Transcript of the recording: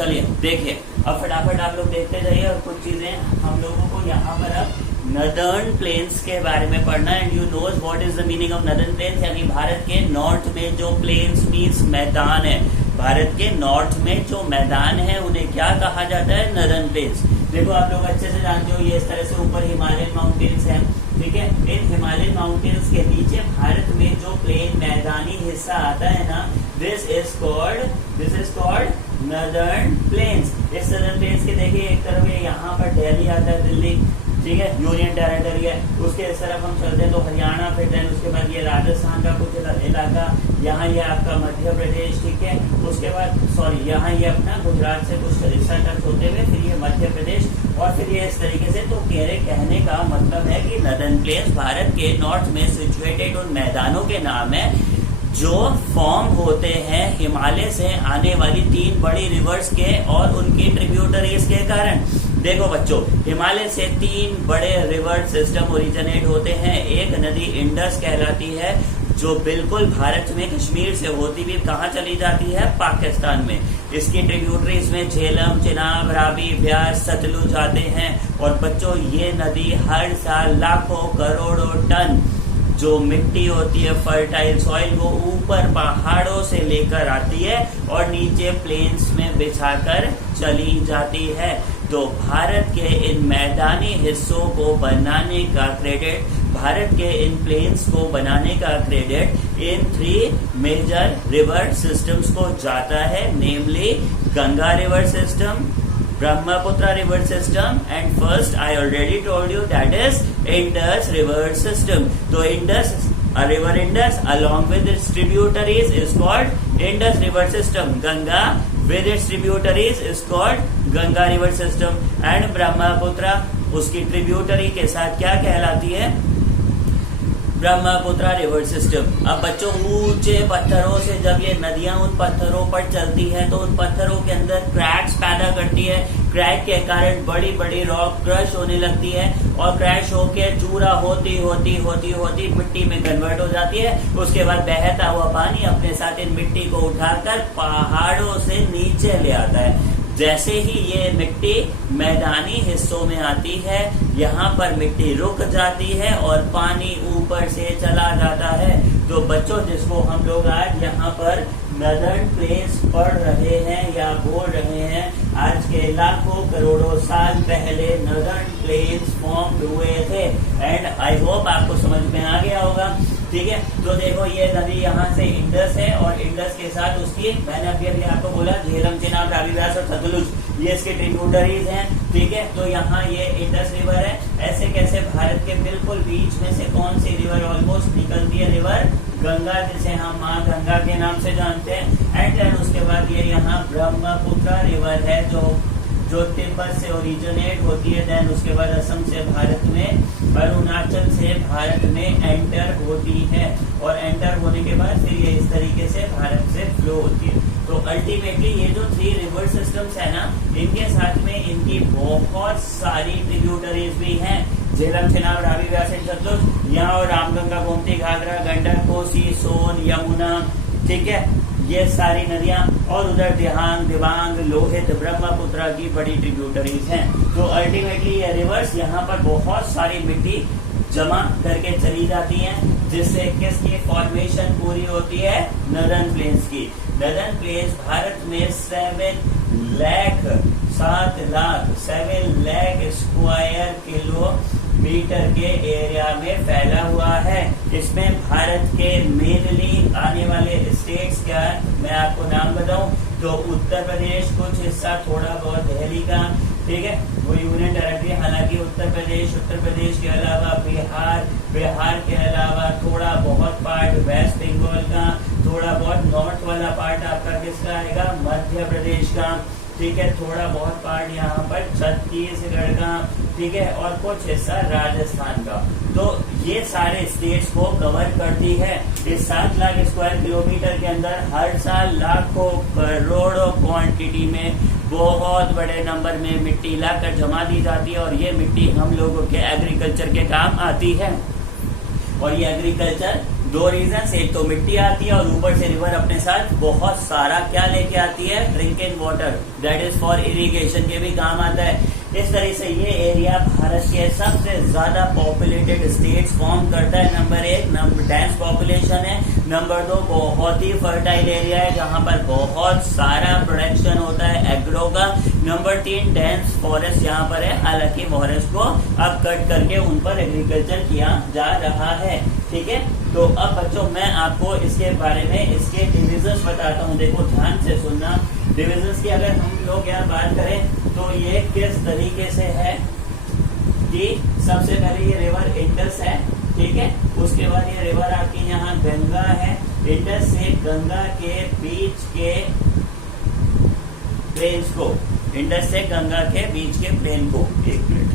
चलिए देखिए, अब फटाफट आप लोग देखते जाइए और कुछ चीजें हम लोगों को यहाँ पर अब नदर्न प्लेन्स के बारे में पढ़ना है। And you knows what is the meaning of northern plains, यानी भारत के नॉर्थ में जो प्लेन्स मीन्स मैदान है, भारत के नॉर्थ में जो मैदान है उन्हें क्या कहा जाता है? Northern plains. देखो आप लोग अच्छे से जानते हो, ये इस तरह से ऊपर हिमालयन माउंटेन्स हैं, ठीक है। इन हिमालयन माउंटेन्स के नीचे भारत में जो प्लेन मैदानी हिस्सा आता है ना, this is called northern plains. इस नदर्न प्लेन्स के देखिए एक तरफ ये यहाँ पर दिल्ली आता है, दिल्ली, ठीक है, यूनियन टेरिटरी है। उसके इस तरफ हम चलते हैं तो हरियाणा, फिर देन उसके बाद ये राजस्थान का कुछ इलाका, यहाँ ये आपका मध्य प्रदेश, ठीक है। उसके बाद यहाँ ये अपना गुजरात से कुछ हिस्सा टच होते हुए फिर ये मध्य प्रदेश, और फिर ये इस तरीके से। तो कहने का मतलब है कि नदर्न प्लेन्स भारत के नॉर्थ में सिचुएटेड उन मैदानों के नाम है जो फॉर्म होते हैं हिमालय से आने वाली 3 बड़ी रिवर्स के और उनकी ट्रिब्यूटरीज के कारण। देखो बच्चों, हिमालय से 3 बड़े रिवर सिस्टम ओरिजिनेट होते हैं। एक नदी इंडस कहलाती है जो बिल्कुल भारत में कश्मीर से होती हुई कहाँ चली जाती है? पाकिस्तान में। इसकी ट्रिब्यूटरीज में झेलम, चिनाब, रावी, ब्यास, सतलुज आते हैं। और बच्चों, ये नदी हर साल लाखों करोड़ों टन जो मिट्टी होती है, फर्टाइल सॉइल, वो ऊपर पहाड़ों से लेकर आती है और नीचे प्लेन्स में बिछाकर चली जाती है। तो भारत के इन मैदानी हिस्सों को बनाने का क्रेडिट, भारत के इन प्लेन्स को बनाने का क्रेडिट इन 3 मेजर रिवर सिस्टम्स को जाता है, namely Ganga river system, Brahmaputra river system, and first I already told you that is Indus river system. So Indus, river Indus along with its tributaries is called Indus river system. Ganga with its tributaries is called Ganga river system, and Brahmaputra उसकी tributary के साथ क्या कहलाती है? Brahmaputra river system. अब बच्चों, ऊंचे पत्थरों से जब ये नदियां उन पत्थरों पर चलती है तो उन पत्थरों के अंदर क्रैक्स पैदा करती है। क्रैक के कारण बड़ी बड़ी रॉक क्रश होने लगती है और क्रैश होके चूरा होती मिट्टी में कन्वर्ट हो जाती है। उसके बाद बहता हुआ पानी अपने साथ इन मिट्टी को उठाकर पहाड़ों से नीचे ले आता है। जैसे ही ये मिट्टी मैदानी हिस्सों में आती है, यहाँ पर मिट्टी रुक जाती है और पानी ऊपर से चला जाता है। तो बच्चों, जिसको हम लोग आज यहाँ पर नदर्न प्लेन्स पढ़ रहे हैं या बोल रहे हैं, आज के लाखों करोड़ों साल पहले नदर्न प्लेन्स फॉर्म हुए थे। एंड आई होप आपको समझ में आ गया होगा, ठीक है। तो देखो, ये नदी यहाँ से इंडस है और इंडस के साथ उसकी, मैंने अभी आपको बोला, झेलम, चिनाब, रावी, व्यास और सतलुज, ये इसके ट्रिब्यूटरीज हैं, ठीक है। तो यहाँ ये इंडस रिवर है। ऐसे कैसे भारत के बिल्कुल बीच में से कौन सी रिवर ऑलमोस्ट निकलती है? रिवर गंगा, जिसे हम माँ गंगा के नाम से जानते हैं। एंड देन उसके बाद ये यहाँ ब्रह्मपुत्र रिवर है जो तिब्बत से ओरिजिनेट होती है। देन उसके बाद असम से भारत में, अरुणाचल से भारत में एंटर होती है और एंटर होने के बाद फिर ये इस तरीके से भारत से फ्लो होती है। तो अल्टीमेटली ये जो 3 रिवर सिस्टम्स है ना, इनके साथ में इनकी बहुत सारी ट्रिब्यूटरीज भी हैं। झेलम, चिनाब, रावी, व्यास, सतलुज, यहाँ और रामगंगा, गोमती, घाघरा, गंडक, कोसी, सोन, यमुना, ठीक है, ये सारी नदियां, और उधर दिबांग, लोहित, ब्रह्मपुत्र की बड़ी ट्रिब्यूटरीज हैं। तो अल्टीमेटली ये रिवर्स यहाँ पर बहुत सारी मिट्टी जमा करके चली जाती हैं, जिससे किसकी फॉर्मेशन पूरी होती है? नदर्न प्लेन्स की। नदर्न प्लेन्स भारत में 7 लाख स्क्वायर किलोमीटर के एरिया में फैला हुआ है। इसमें भारत के मेनली आने वाले स्टेट्स का मैं आपको नाम बताऊं तो उत्तर प्रदेश, कुछ हिस्सा थोड़ा बहुत दिल्ली का, ठीक है, वो यूनियन टेरिटरी। हालांकि उत्तर प्रदेश के अलावा बिहार के अलावा थोड़ा बहुत पार्ट वेस्ट बंगाल का, थोड़ा बहुत नॉर्थ वाला पार्ट आपका किसका आएगा? मध्य प्रदेश का, ठीक है, थोड़ा बहुत पार्ट यहाँ पर छत्तीसगढ़ का, ठीक है, और कुछ हिस्सा राजस्थान का। तो ये सारे स्टेट्स को कवर करती है। इस 7 लाख स्क्वायर किलोमीटर के अंदर हर साल लाखों करोड़ों क्वांटिटी में बहुत बड़े नंबर में मिट्टी लाकर जमा दी जाती है और ये मिट्टी हम लोगों के एग्रीकल्चर के काम आती है। और ये एग्रीकल्चर दो रीजन, एक तो मिट्टी आती है और ऊपर से रिवर अपने साथ बहुत सारा क्या लेके आती है, drinking water, that is for irrigation के भी काम आता है। इस तरह से ये एरिया भारत के सबसे ज्यादा पॉपुलेटेड स्टेट्स फॉर्म करता है। नंबर 1 डेंस पॉपुलेशन है, नंबर 2 बहुत ही फर्टाइल एरिया है जहां पर बहुत सारा प्रोडक्शन होता है एग्रो का, नंबर 3 डेंस फॉरेस्ट यहाँ पर है, हालांकि फॉरेस्ट को अब कट करके उन पर एग्रीकल्चर किया जा रहा है। ठीक है, तो अब बच्चों मैं आपको इसके बारे में इसके डिविजन्स बताता हूँ। देखो ध्यान से सुनना, डिविजन्स की अगर हम लोग यहाँ बात करें तो ये किस तरीके से है कि सबसे पहले ये रिवर इंडस है, ठीक है, उसके बाद ये रिवर आपकी यहाँ गंगा है, इंडस से गंगा के बीच के प्लेन्स को, इंडस से गंगा के बीच के प्लेन को, एक मिनट